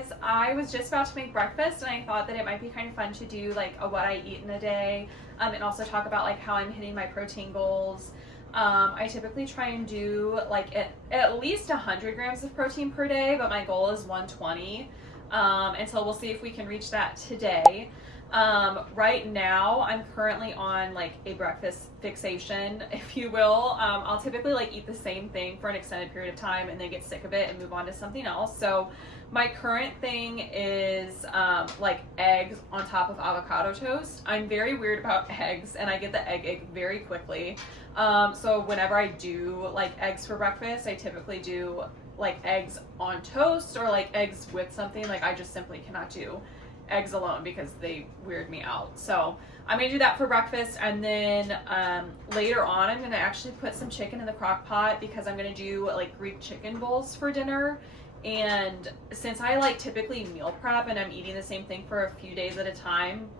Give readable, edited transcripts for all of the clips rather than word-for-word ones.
guys. I was just about to make breakfast and I thought that it might be kind of fun to do like a what I eat in a day, and also talk about like how I'm hitting my protein goals. I typically try and do like at least 100 grams of protein per day, but my goal is 120. And so we'll see if we can reach that today. Right now I'm currently on like a breakfast fixation, if you will. I'll typically like eat the same thing for an extended period of time and then get sick of it and move on to something else. So my current thing is like eggs on top of avocado toast. I'm very weird about eggs and I get the egg ache very quickly. So whenever I do like eggs for breakfast, I typically do like eggs on toast or like eggs with something. Like I just simply cannot do eggs alone because they weird me out. So I'm gonna do that for breakfast, and then later on I'm gonna actually put some chicken in the crock pot because I'm gonna do like Greek chicken bowls for dinner. And since I like typically meal prep and I'm eating the same thing for a few days at a time,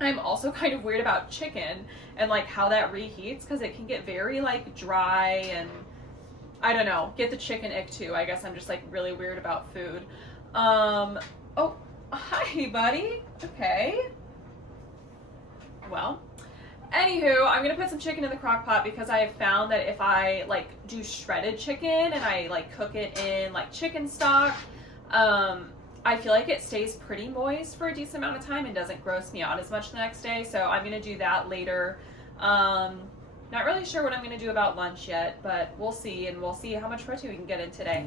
I'm also kind of weird about chicken and like how that reheats because it can get very like dry, and I don't know, get the chicken ick too. I guess I'm just like really weird about food. Oh, hi, buddy. Okay. Well, anywho, I'm gonna put some chicken in the crock pot because I have found that if I like do shredded chicken and I like cook it in like chicken stock, I feel like it stays pretty moist for a decent amount of time and doesn't gross me out as much the next day. So I'm gonna do that later. Not really sure what I'm gonna do about lunch yet, but we'll see, and we'll see how much protein we can get in today.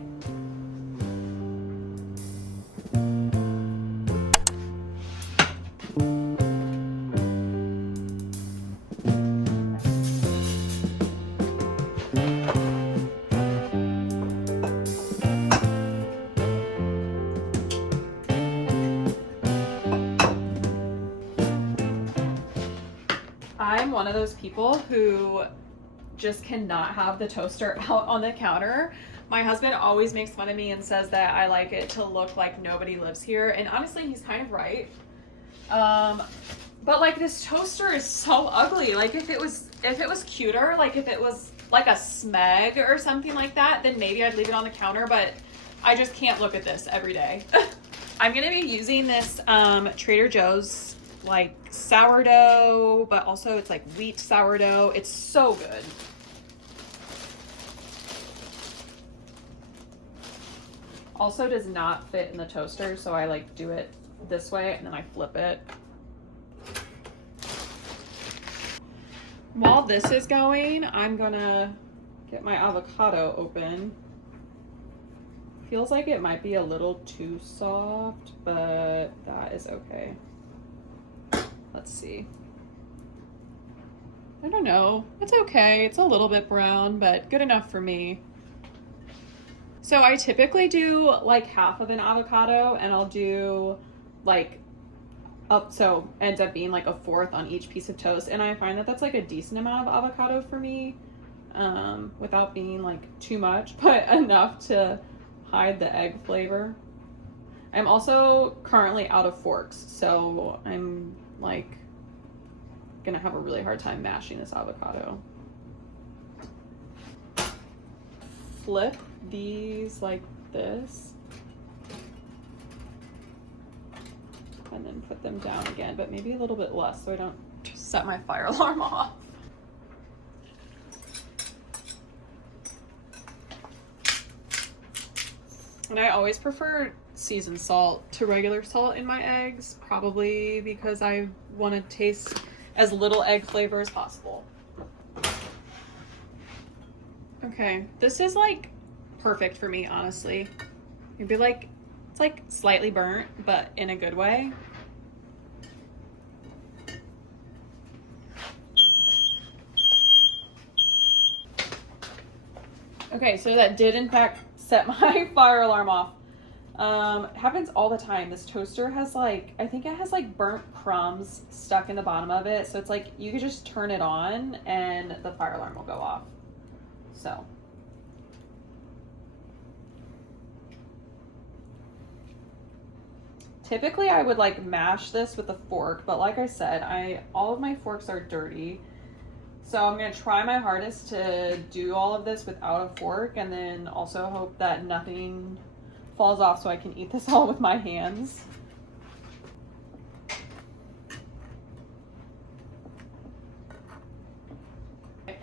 I'm one of those people who just cannot have the toaster out on the counter. My husband always makes fun of me and says that I like it to look like nobody lives here, and honestly he's kind of right. But like this toaster is so ugly. Like if it was cuter, like if it was like a Smeg or something like that, then maybe I'd leave it on the counter, but I just can't look at this every day. I'm gonna be using this Trader Joe's like sourdough, but also it's like wheat sourdough. It's so good. Also does not fit in the toaster, so I like do it this way and then I flip it. While this is going, I'm gonna get my avocado open. Feels like it might be a little too soft, but that is okay. Let's see. I don't know. It's okay. It's a little bit brown, but good enough for me. So I typically do like half of an avocado, and I'll do like so ends up being like a fourth on each piece of toast, and I find that that's like a decent amount of avocado for me, without being like too much, but enough to hide the egg flavor. I'm also currently out of forks, so I'm like gonna have a really hard time mashing this avocado. Flip these like this and then put them down again, but maybe a little bit less so I don't set my fire alarm off. And I always prefer seasoned salt to regular salt in my eggs, probably because I want to taste as little egg flavor as possible. Okay, this is like perfect for me, honestly. Maybe like it's like slightly burnt, but in a good way. Okay, so that did in fact set my fire alarm off. It happens all the time. This toaster has like, I think it has like burnt crumbs stuck in the bottom of it. So it's like, you could just turn it on and the fire alarm will go off. So. Typically I would like mash this with a fork, but like I said, all of my forks are dirty. So I'm gonna try my hardest to do all of this without a fork, and then also hope that nothing falls off so I can eat this all with my hands.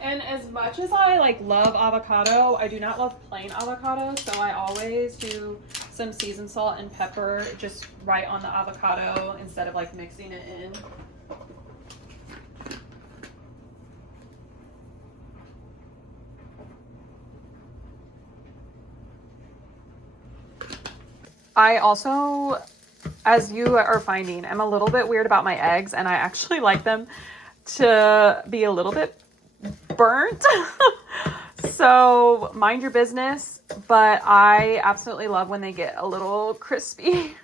And as much as I like love avocado, I do not love plain avocado, so I always do some seasoned salt and pepper just right on the avocado instead of like mixing it in. I also, as you are finding, I'm a little bit weird about my eggs, and I actually like them to be a little bit burnt. So mind your business, but I absolutely love when they get a little crispy.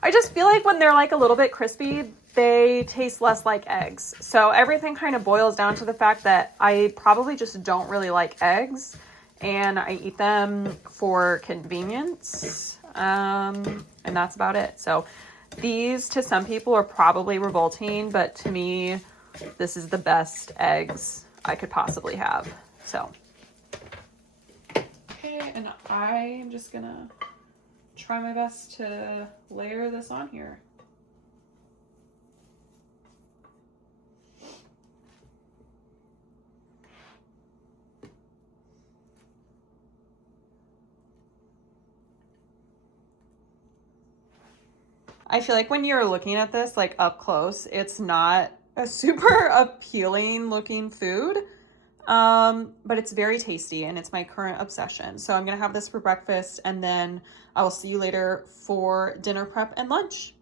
I just feel like when they're like a little bit crispy, they taste less like eggs. So everything kind of boils down to the fact that I probably just don't really like eggs, and I eat them for convenience. And that's about it. So these to some people are probably revolting, but to me, this is the best eggs I could possibly have. So, okay, and I'm just gonna try my best to layer this on here. I feel like when you're looking at this like up close, it's not a super appealing looking food, but it's very tasty and it's my current obsession. So I'm gonna have this for breakfast, and then I will see you later for dinner prep and lunch.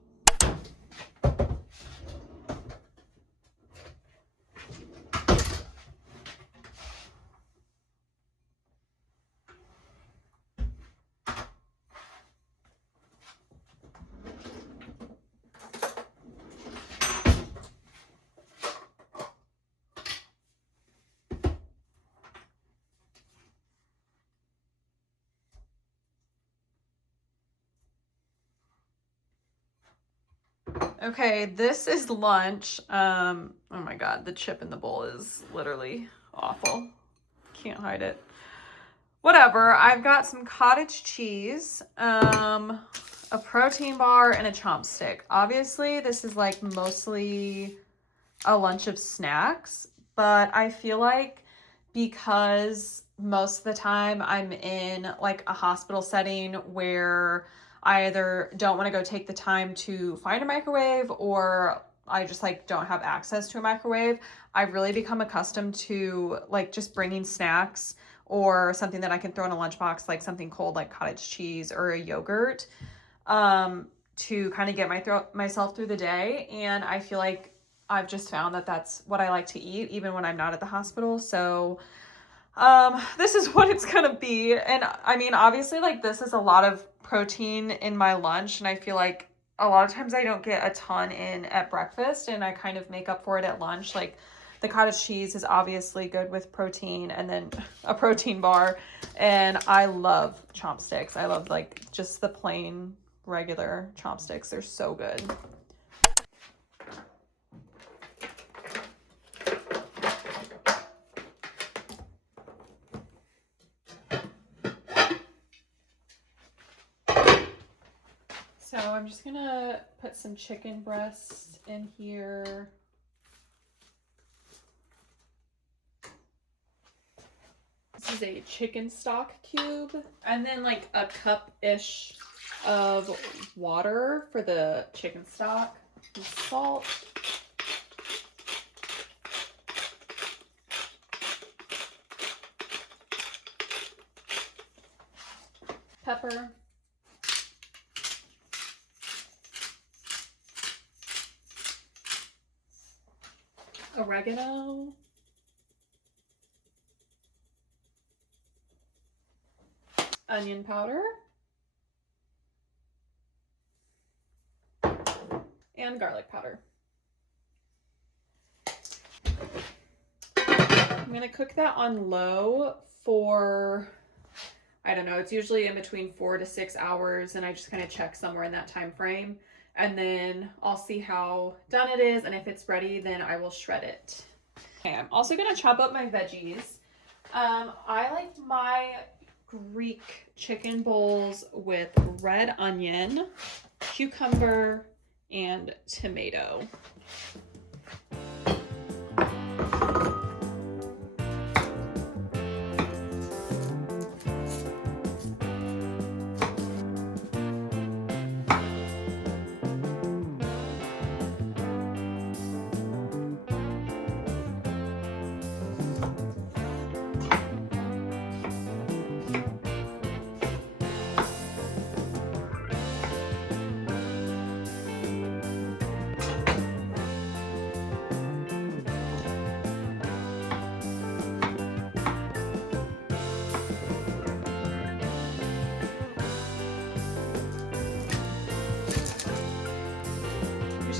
Okay, this is lunch. Oh my God, the chip in the bowl is literally awful. Can't hide it. Whatever, I've got some cottage cheese, a protein bar, and a chopstick. Obviously, this is like mostly a lunch of snacks, but I feel like because most of the time I'm in like a hospital setting where I either don't want to go take the time to find a microwave, or I just like don't have access to a microwave, I've really become accustomed to like just bringing snacks or something that I can throw in a lunchbox, like something cold like cottage cheese or a yogurt, to kind of get myself through the day. And I feel like I've just found that that's what I like to eat even when I'm not at the hospital. So this is what it's gonna be. And I mean, obviously, like, this is a lot of protein in my lunch, and I feel like a lot of times I don't get a ton in at breakfast, and I kind of make up for it at lunch. Like, the cottage cheese is obviously good with protein, and then a protein bar, and I love chopsticks. I love like just the plain regular chopsticks. They're so good. So I'm just gonna put some chicken breasts in here. This is a chicken stock cube. And then like a cup-ish of water for the chicken stock. And salt. Pepper. Oregano. Onion powder. And garlic powder. I'm going to cook that on low for, I don't know, it's usually in between 4 to 6 hours, and I just kind of check somewhere in that time frame. And then I'll see how done it is, and if it's ready, then I will shred it. Okay, I'm also gonna chop up my veggies. I like my Greek chicken bowls with red onion, cucumber, and tomato.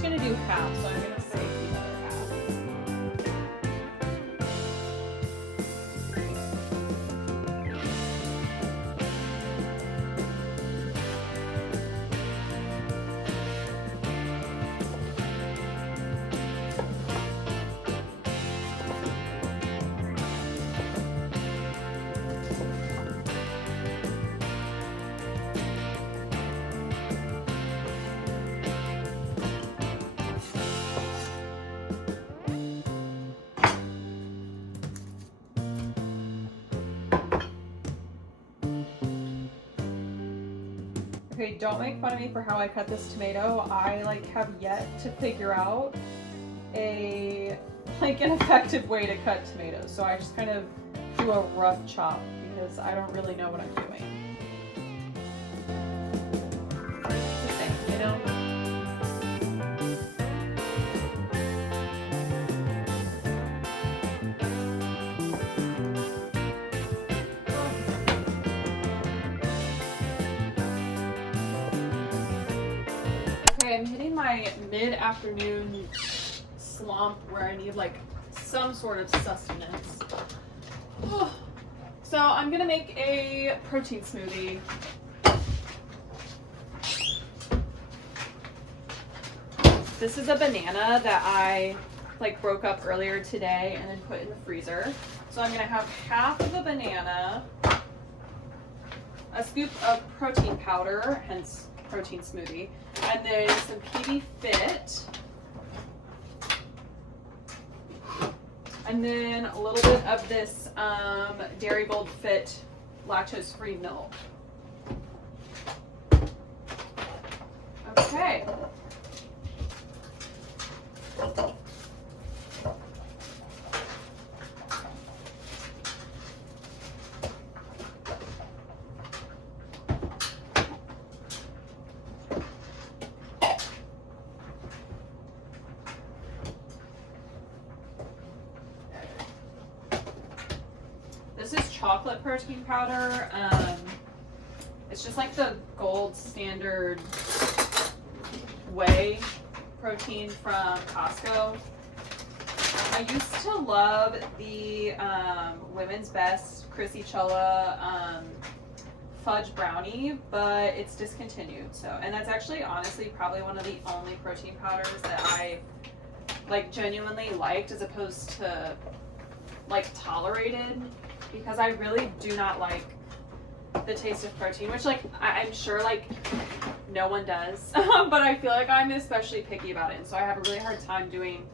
Gonna do half, so I'm gonna save the other half. Okay, don't make fun of me for how I cut this tomato. I have yet to figure out an effective way to cut tomatoes. So I just kind of do a rough chop because I don't really know what I'm doing. Just saying, you know? I'm hitting my mid-afternoon slump where I need some sort of sustenance. So I'm gonna make a protein smoothie. This is a banana that I broke up earlier today and then put in the freezer. So I'm gonna have half of a banana, a scoop of protein powder, hence protein smoothie, and then some PB Fit, and then a little bit of this Dairy Gold Fit lactose-free milk. Okay. This is chocolate protein powder. It's just the gold standard whey protein from Costco. I used to love the Women's Best Chrissy Cholla fudge brownie, but it's discontinued. So, and that's actually honestly probably one of the only protein powders that I genuinely liked as opposed to tolerated, because I really do not like the taste of protein, which I'm sure no one does, but I feel like I'm especially picky about it, and so I have a really hard time doing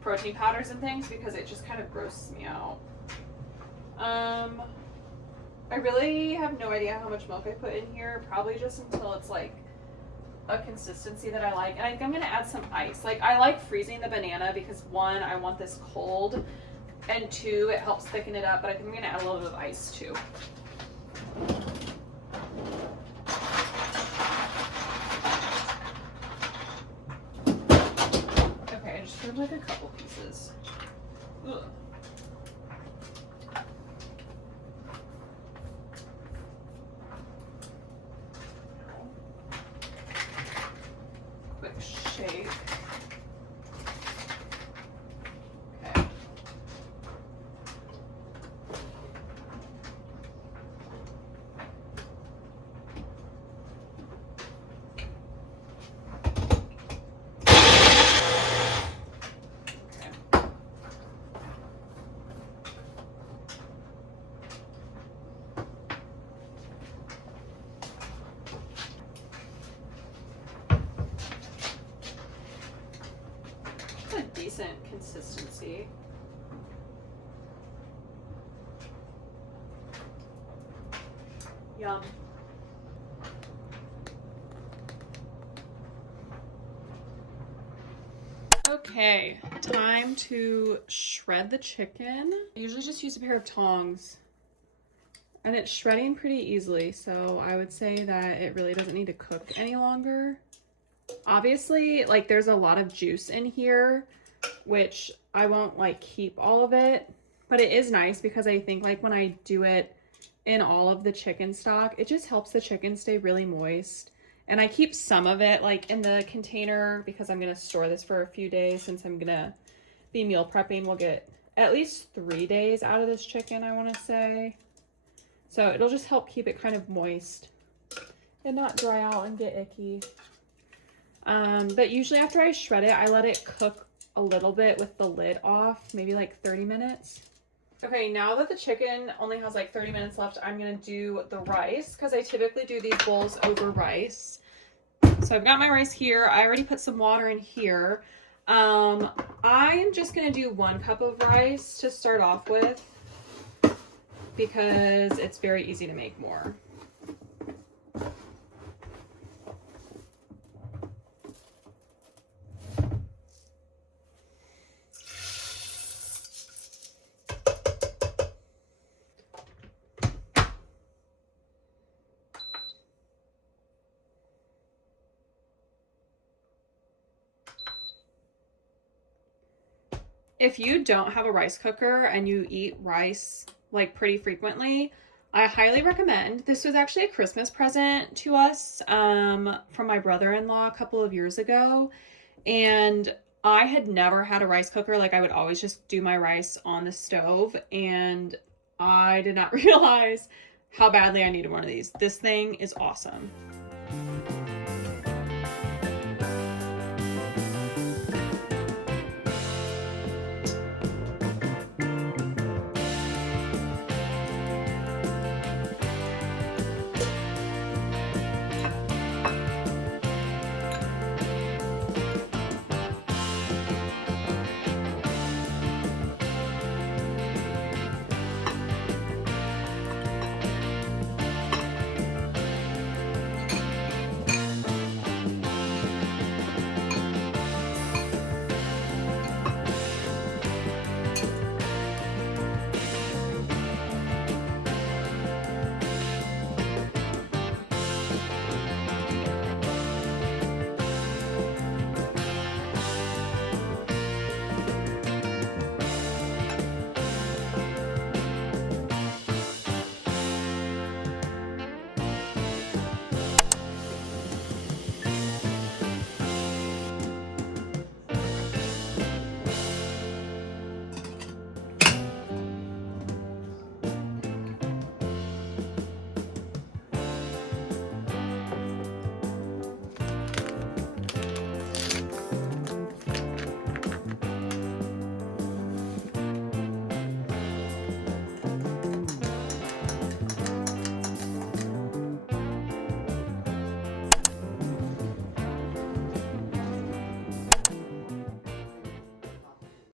protein powders and things because it just kind of grosses me out. I really have no idea how much milk I put in here, probably just until it's a consistency that I like, and I think I'm gonna add some ice. I like freezing the banana because one, I want this cold, and two, it helps thicken it up, but I think I'm gonna add a little bit of ice too. Okay, I just threw a couple pieces. Ugh. Quick shake. consistency. Yum. Okay, time to shred the chicken. I usually just use a pair of tongs, and it's shredding pretty easily, so I would say that it really doesn't need to cook any longer. Obviously, like, there's a lot of juice in here, which I won't like keep all of it, but it is nice because I think like when I do it in all of the chicken stock, it just helps the chicken stay really moist. And I keep some of it like in the container because I'm gonna store this for a few days. Since I'm gonna be meal prepping, we'll get at least 3 days out of this chicken, I want to say. So it'll just help keep it kind of moist and not dry out and get icky. But usually after I shred it, I let it cook a little bit with the lid off, maybe like 30 minutes. Okay, now that the chicken only has like 30 minutes left, I'm gonna do the rice because I typically do these bowls over rice. So I've got my rice here. I already put some water in here. I am just gonna do 1 cup of rice to start off with because it's very easy to make more. If you don't have a rice cooker and you eat rice like pretty frequently, I highly recommend. This was actually a Christmas present to us from my brother-in-law a couple of years ago. And I had never had a rice cooker. Like, I would always just do my rice on the stove. And I did not realize how badly I needed one of these. This thing is awesome.